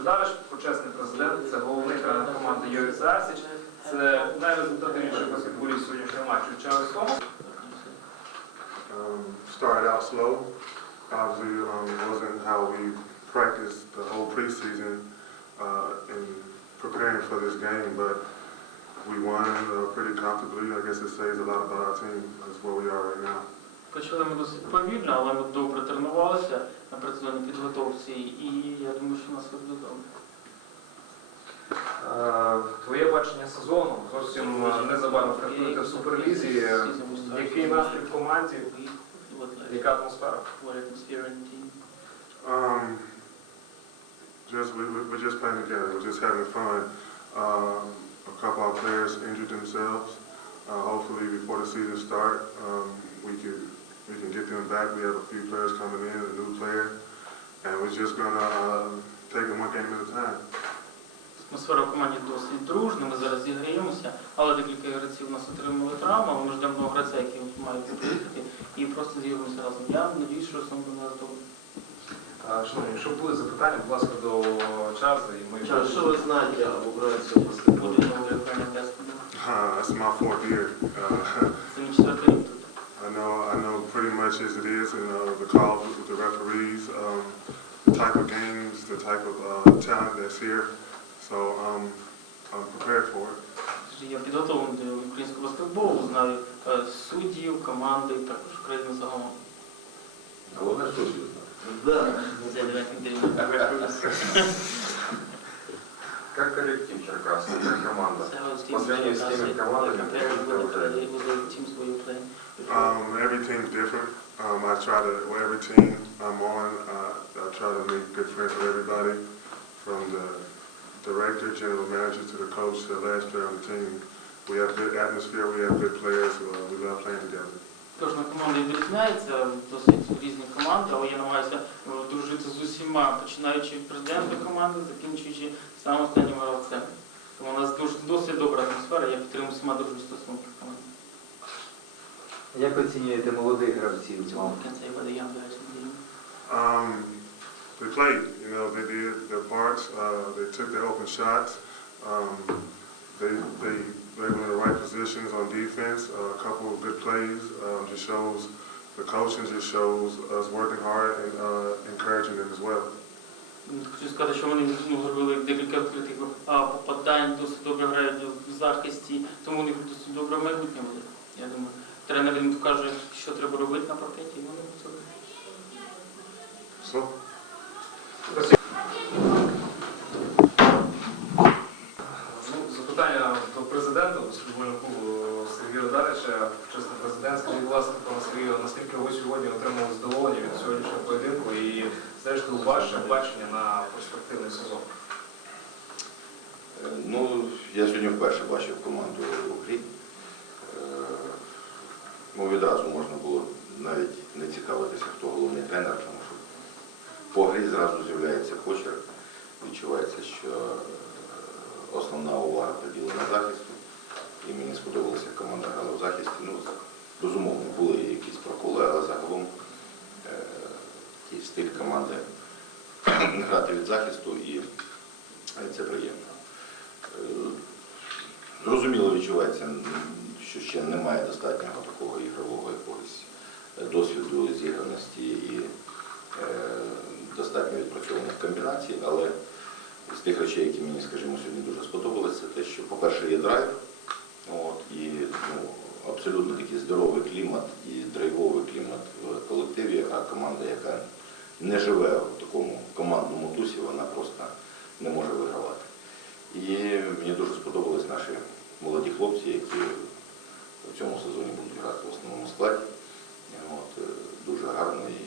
Дариш, почесний президент, це головний тренер команди Йові Сарсіч. Це найрезультативніший баскетболіст сьогоднішнього матчу. Чарльз Томас. Um, started out slow. Obviously, um, it wasn't how we practiced the whole preseason uh, in preparing for this game, but we won uh, pretty comfortably. I guess it says a lot about our team. That's where we are right now. Почали ми досить повільно, але ми добре тренувалися на працюванні підготовці, і я думаю, що у нас все буде добре. Е, Твоє бачення сезону зовсім е, незабаром стартуєте в суперлізі. Який настрій в команді? Яка атмосфера? Um, just we, we- we're just playing together. We're just having fun. Um, a couple of players injured themselves. Uh, hopefully, before the season start, um, we can we can get them back. We have a few players coming in, a new player, and we're just gonna uh, take it one game at a time. Атмосфера в команді досить дружна, ми зараз зіграємося, але декілька гравців у нас отримали травму, але ми ждемо нового гравця, який має приїхати, і просто зіграємося разом. Я надіюсь, що все буде у нас добре. Е, Шановні, якщо були запитання, будь ласка, до Чарльза і ми Чарльз, що ви знаєте об українському баскетболі? Буде новий баскетбол. Uh, that's my fourth year. Uh, Це мій четвертий рік тут. I know, I know pretty much as it is, and uh, the calls with the referees, um, the type of games, the type of uh, talent that's here. So um, I'm prepared for it. Тож Я підготовлений до українського баскетболу, знаю е, суддів, команди, також країни загалом. Головне суддів. Да. Как коллектив Черкасов, как команда? По сравнению с теми командами, которые вы играете. Um, every team's different. Um, I try to, well, every team I'm on, uh, I try to make good friends with everybody, from the director, general manager, to the coach, to the last player on the team. We have good atmosphere, we have good players, uh, we love playing together. Кожна команда відрізняється, досить різні команди, але я намагаюся е, дружити з усіма, починаючи від президента команди, закінчуючи самим останнім гравцем. Тому у нас дуже досить добра атмосфера, я підтримую всіма дружні стосунки в команді. Як оцінюєте молодих гравців. Um, they played, you know, they did their parts, uh, they took their open shots. Um, they, they, they were in the right positions on defense, uh, a couple of good plays, um, just shows, the coaching just shows us working hard and, uh, encouraging them as well. Хочу сказати, що вони ну, зробили декілька відкритих попадань, досить добре грають в захисті, тому у них досить добре майбутнє буде. Я думаю, тренер їм покаже, що треба робити на паркеті, і вони це роблять. So, Ну, Запитання до президента баскетбольного клубу Сергія Дарича, чесний президент. Скажіть, будь ласка, пане Сергію, наскільки ви сьогодні отримали задоволення від сьогоднішнього поєдинку і зрештою ваше бачення на перспективний сезон? Е, Ну, я сьогодні вперше бачив команду грі. Е, Ну, відразу можна було навіть не цікавитися, хто головний тренер, тому що по грі зразу з'являється почерк. Відчувається, що е, основна увага приділена захисту. І мені сподобалося, як команда грала в захисті. Ну, безумовно, були якісь проколи, але загалом е, стиль команди грати від захисту і це приємно. Зрозуміло відчувається, що ще немає достатнього такого ігрового якогось досвіду, зіграності і е, достатньо відпрацьованих комбінацій, але з тих речей, які мені, скажімо, сьогодні дуже сподобалися, це те, що, по-перше, є драйв, от, і ну, абсолютно такий здоровий клімат і драйвовий клімат в колективі, а команда, яка не живе в такому командному дусі, вона просто не може вигравати. І мені дуже сподобались наші молоді хлопці, які в цьому сезоні будуть грати в основному складі. От, е, дуже гарно і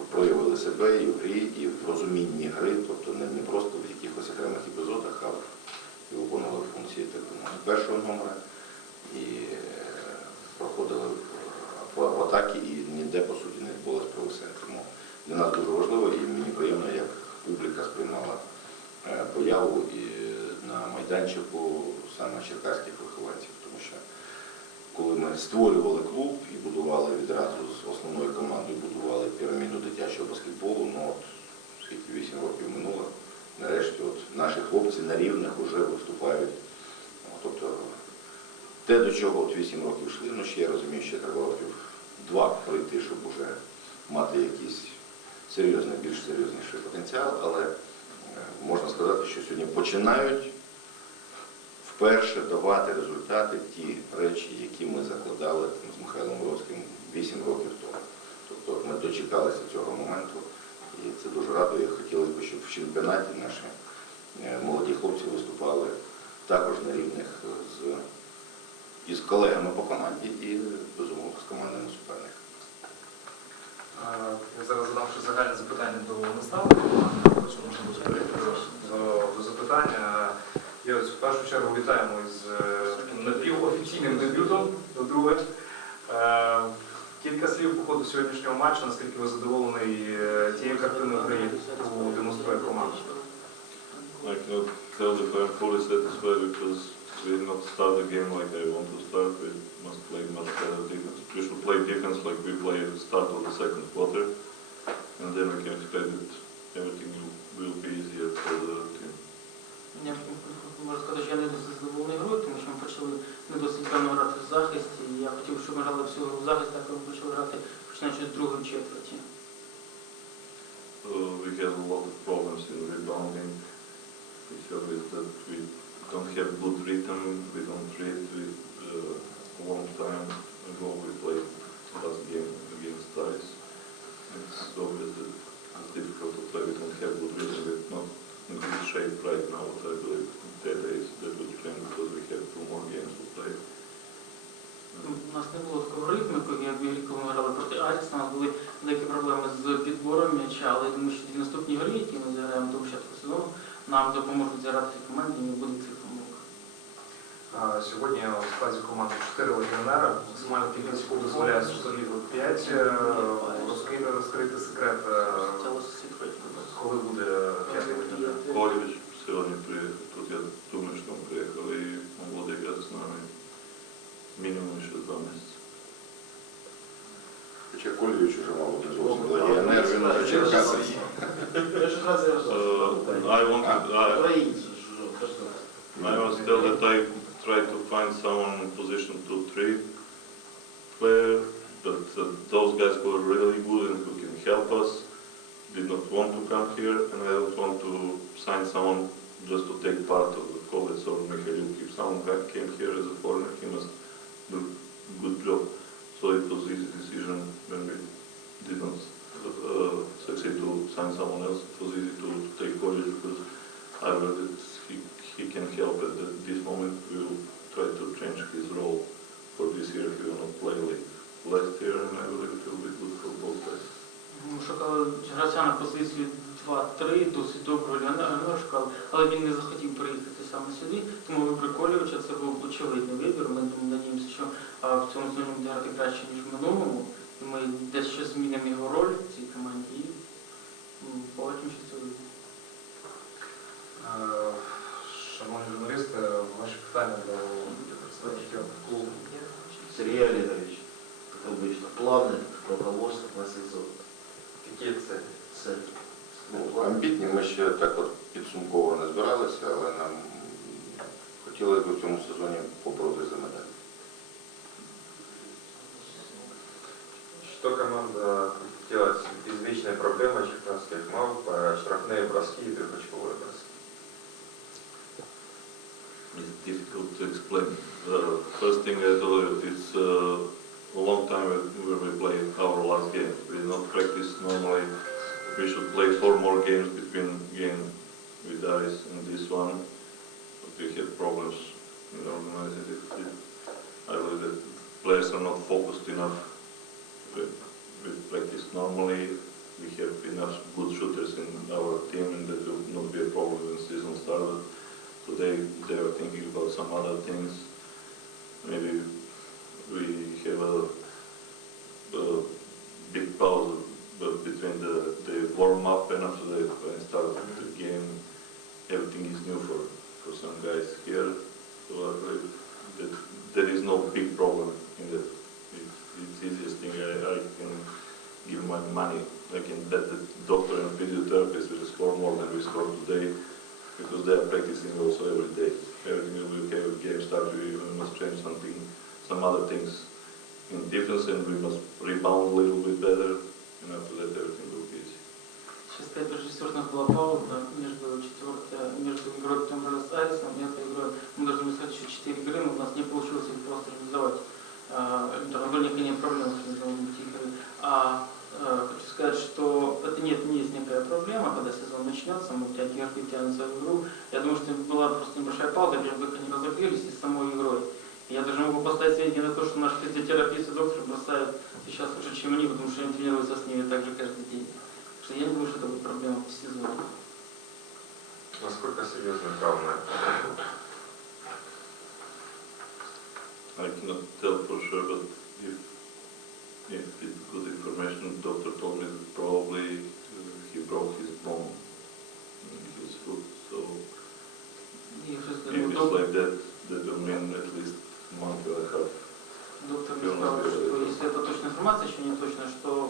е, проявили себе і в грі, і в розумінні гри, тобто не, не просто в якихось окремих епізодах, а і виконували функції так першого номера і е, проходили в, в, атаки і ніде по суті не відбулося провисення. Тому для нас дуже важливо і мені приємно, як публіка сприймала появу і на майданчику саме черкаських вихованців, тому що коли ми створювали клуб і будували відразу з основною командою, будували піраміду дитячого баскетболу, ну от скільки 8 років минуло, нарешті наші хлопці на рівних вже виступають. Тобто те, до чого от 8 років йшли, ну ще я розумію, ще треба років два пройти, щоб вже мати якийсь серйозний, більш серйозніший потенціал, але е, можна сказати, що сьогодні починають вперше давати результати ті речі, які ми закладали з Михайлом Родським 8 років тому. Тобто ми дочекалися цього моменту, і це дуже радує. Хотілося б, щоб в чемпіонаті наші е, молоді хлопці виступали також на рівних з, із колегами по команді і, безумовно, з командами суперників. Я зараз задам ще загальне запитання до наставника. Потім можемо перейти до, запитання. Ось в першу чергу вітаємо із е, напівофіційним дебютом, друге. Е, Кілька слів по ходу сьогоднішнього матчу, наскільки ви задоволені е, тією картиною гри, яку демонструє команда. I cannot tell if I'm fully satisfied because we did not start the game like I want to start. We must play much better play defense like we played at the start of the second quarter, and then we can expect that everything will, be easier for the team. Я можу сказати, що я не досить задоволений грою, тому що ми почали не досить певно грати в захисті. І я хотів, щоб ми грали всю гру в захисті, а коли ми почали грати починаючи з другої четверті. Uh, we have a lot of problems in rebounding. We have is that we don't have good rhythm, we don't read with uh, long time ago we played last game against Dice. It's obvious difficult to play, we don't have good rhythm, we're not in good shape right now, but I believe that is that will change because we have two more games to play. У нас не було такого ритму, як в коли ми грали проти Айсіс, у нас були деякі проблеми з підбором м'яча, але я думаю, що ті наступні гри, які ми зіграємо до початку сезону, нам допоможуть зіграти команді і не буде цих Сьогодні в складі команди 4 легіонера, максимально кількість яку дозволяє суперів 5. Розкрити секрет, е, коли буде 5 someone came here as a foreigner, he must do good job. So it was easy decision when we did not uh, succeed to sign someone else. It was easy to take college because I read that he, he can help at this moment. We will try to change his role for this year. He will not play like last year, and I believe it will be good for both guys. Шукали гравця на позицію 2-3, досить доброго шукали, але він не захотів приїхати саме сюди, тому вибір Колєвича це був очевидний вибір. Ми надіємося, що а, в цьому сезоні буде грати краще, ніж в минулому. І ми дещо змінимо його роль в цій команді і побачимо, що це вийде. Е, Шановні журналісти, ваші питання до представників клубу. Сергей Олегович, как обычно, планы руководства на сезон. Які це? Цель. Ну, амбітні ми ще так от підсумково не збиралися, але нам хотілося б в цьому сезоні побороти за медаль. Что команда делать извечная проблема чеховских мав, э, штрафные броски и трехочковые броски? It's difficult to explain. More games between game with Aris and this one. But we had problems in organizing it. I believe that players are not focused enough. We, practice normally. We have enough good shooters in our team and that will not be a problem when season started. So they, are thinking about some other things. Maybe we have a other things in defense and we must rebound a little bit better and after that everything will easy. Шестая режиссерная была пауза между четвертой, между игрой Томбера с Айрсом и этой игрой. Мы должны сказать еще четыре игры, но у нас не получилось их просто реализовать. А, дольнике нет проблем с реализованием этих игр. А а, хочу сказать, что это нет, не есть некая проблема, когда сезон начнется, мы игр тянем свою игру. Я думаю, что была просто небольшая пауза, прежде как они разогрелись и с самой игрой. Я даже могу поставить сведения на то, что наш физиотерапевт и доктор бросают сейчас лучше, чем они, потому что они тренируются с ними так же каждый день. Так что я не думаю, что это будет проблема в сезоне. Насколько серьезны травмы? I cannot tell for sure, but if, if it's good information, doctor told me that probably uh, he broke his bone in his foot, so if it's like that, that will mean at least доктор не сказал, что если это точная информация, еще не точно, что,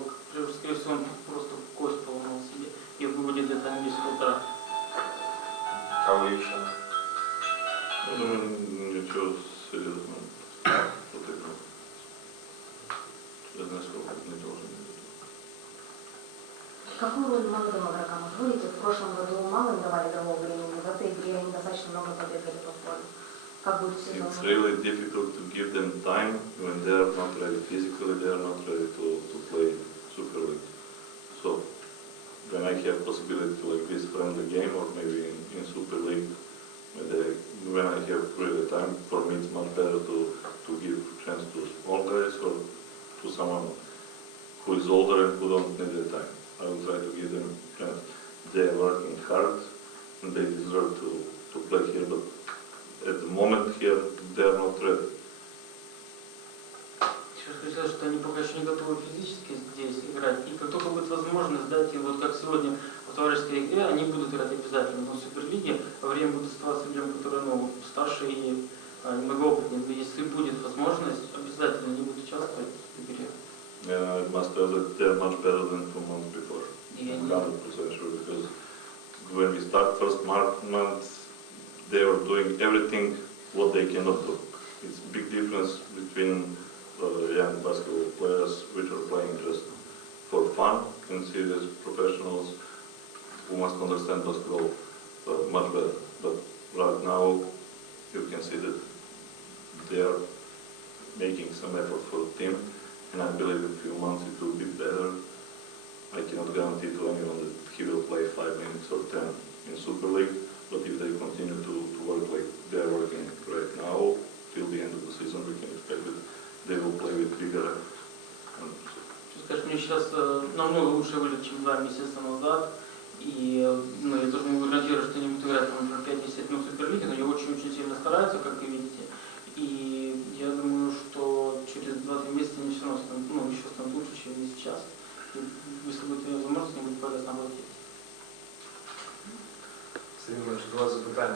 It's really difficult to give them time when they are not ready physically, they are not ready to, to play Super League. So when I have possibility to like this friendly game or maybe in, in Super League, when, they, when I have really time, for me it's much better to, to give chance to small guys or to someone who is older and who don't need the time. I will try to give them chance. They are working hard and they deserve to, to play here, but at the moment here, they are not ready. Что они пока еще не готовы физически здесь играть. И как только будет возможность дать им, вот как сегодня в товарищеской игре, они будут играть обязательно. Но в Суперлиге во время будут оставаться людям, которые ну, старше и а, немного опытнее. Но если будет возможность, обязательно они будут участвовать в игре. And I must tell that they are much better than two months before. И I'm они 100% sure because when we start first month, they are doing everything what they cannot do. It's big difference between uh, young basketball players which are playing just for fun and serious professionals who must understand basketball uh, much better. But right now, you can see that they are making some effort for the team, and I believe in a few months it will be better. I cannot guarantee to anyone that he will play five minutes or ten in Super League, but if they continue to, to work like they are working right now, till the end of the season, we can expect that they will play with что у них сейчас намного лучше выглядит, чем два месяца назад. И ну, я тоже могу гарантировать, что они будут играть там, уже 5-10 дней в Суперлиге, но они очень-очень сильно стараются, как вы видите. И я думаю, что через 2-3 месяца они все равно станут, ну, еще станут лучше, чем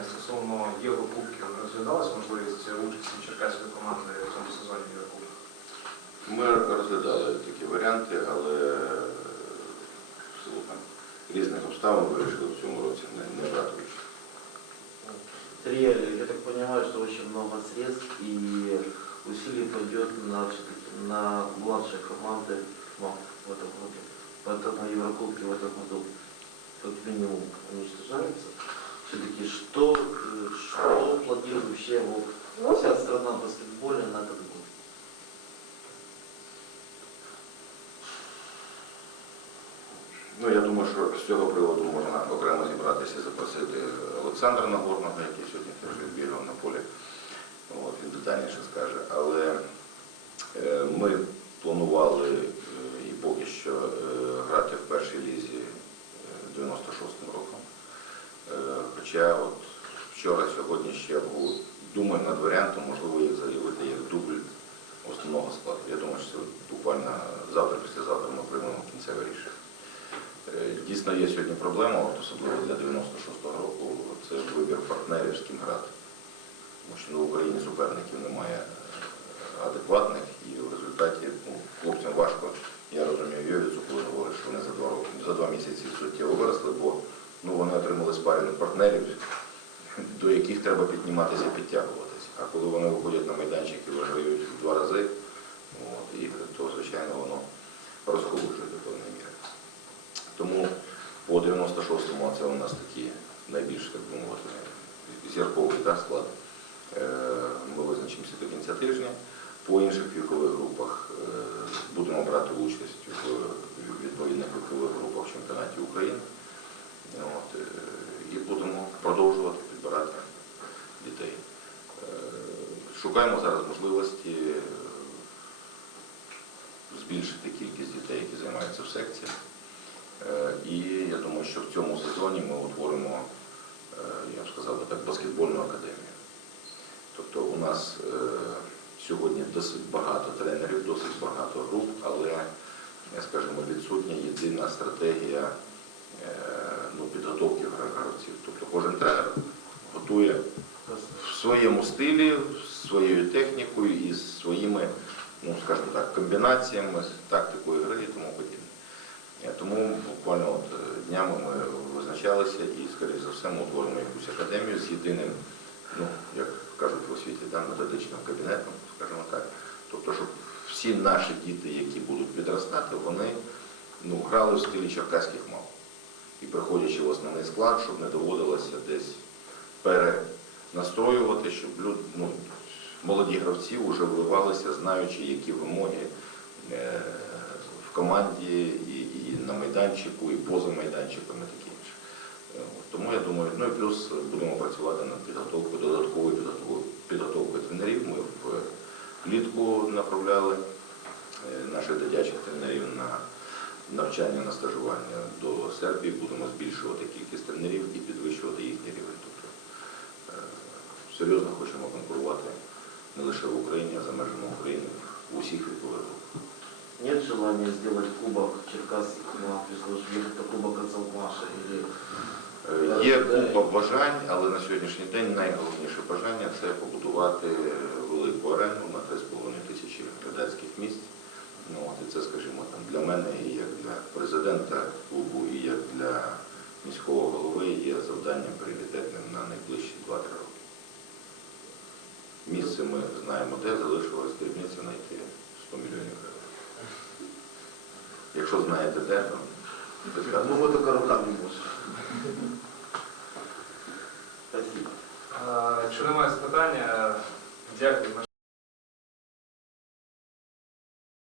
вас запитання стосовно Єврокубків. Розглядалась можливість участі черкаської команди в цьому сезоні в Єврокубках? Ми розглядали такі варіанти, але е, в силу там різних обставин вирішили в цьому році не, не брати участь. Реально, я так понимаю, что очень много средств и усилий пойдет на, всё-таки на младшие команды ну, в этом году. Поэтому Еврокубки в этом году как минимум думаю, що з цього приводу можна окремо зібратися і запросити Олександра Нагорного, який сьогодні теж відбігав на полі. От, він детальніше скаже. Але е, ми планували е, і поки що е, грати в першій лізі е, 96-м роком. Хоча от вчора, сьогодні ще був, думаю над варіантом, можливо, їх заявити як дубль основного складу. Я думаю, що це буквально завтра, післязавтра ми приймемо кінцеве рішення. Е, Дійсно є сьогодні проблема, особливо для 96-го року, це вибір партнерів, з ким грати. Тому що ну, в Україні суперників немає е, адекватних і в результаті ну, хлопцям важко. Я розумію Йовіцу, коли говорить, що вони за два роки, за два місяці суттєво виросли, бо ну, вони отримали спарених партнерів, до яких треба підніматися, підтягуватися. А коли вони виходять на майданчик і виграють в два рази, от, ігри, то, звичайно, воно розхолоджує до певної міри. Тому по 96-му, а це у нас такі найбільш, так би мовити, зірковий так, склад, е, ми визначимося до кінця тижня. По інших вікових групах е, будемо брати участь в відповідних вікових групах в чемпіонаті України. От, е, і будемо продовжувати підбирати дітей. Е, Шукаємо зараз можливості е, збільшити кількість дітей, які займаються в секціях. Е, І я думаю, що в цьому сезоні ми утворимо, е, я б сказав так, баскетбольну академію. Тобто у нас е, сьогодні досить багато тренерів, досить багато груп, але, скажімо, відсутня єдина стратегія ну, підготовки гравців. Тобто кожен тренер готує в своєму стилі, своєю технікою і своїми, ну скажімо так, комбінаціями, з тактикою гри і тому подібне. Е, Тому буквально от е, днями ми визначалися і, скоріше за все, ми утворимо якусь академію з єдиним, ну, як кажуть в освіті, да, методичним кабінетом, скажімо так. Тобто, щоб всі наші діти, які будуть підростати, вони ну, грали в стилі черкаських мав. І приходячи в основний склад, щоб не доводилося десь перенастроювати, щоб люд, ну, молоді гравці вже вливалися, знаючи, які вимоги е, в команді і, і на майданчику, і поза майданчиком, і таке інше. Е, Тому я думаю, ну і плюс будемо працювати над підготовкою, додатковою підготовкою, підготовкою тренерів. Ми влітку направляли е, наших дитячих тренерів на навчання на стажування до Сербії, будемо збільшувати кількість тренерів і підвищувати їхній рівень. Тобто серйозно хочемо конкурувати не лише в Україні, а за межами України в усіх вікових групах. Нет желания сделать кубок Черкас, предложили это кубок отцов или Е, Є купа бажань, але на сьогоднішній день найголовніше бажання це побудувати велику арену на 3,5 тисячі глядацьких місць. Ну, от, і це, скажімо, там, для мене і як для президента клубу, і як для міського голови є завданням пріоритетним на найближчі 2-3 роки. Місце ми знаємо, де залишилось дрібниця знайти 100 мільйонів гривень. Якщо знаєте де, то Ну, така рука руками можем.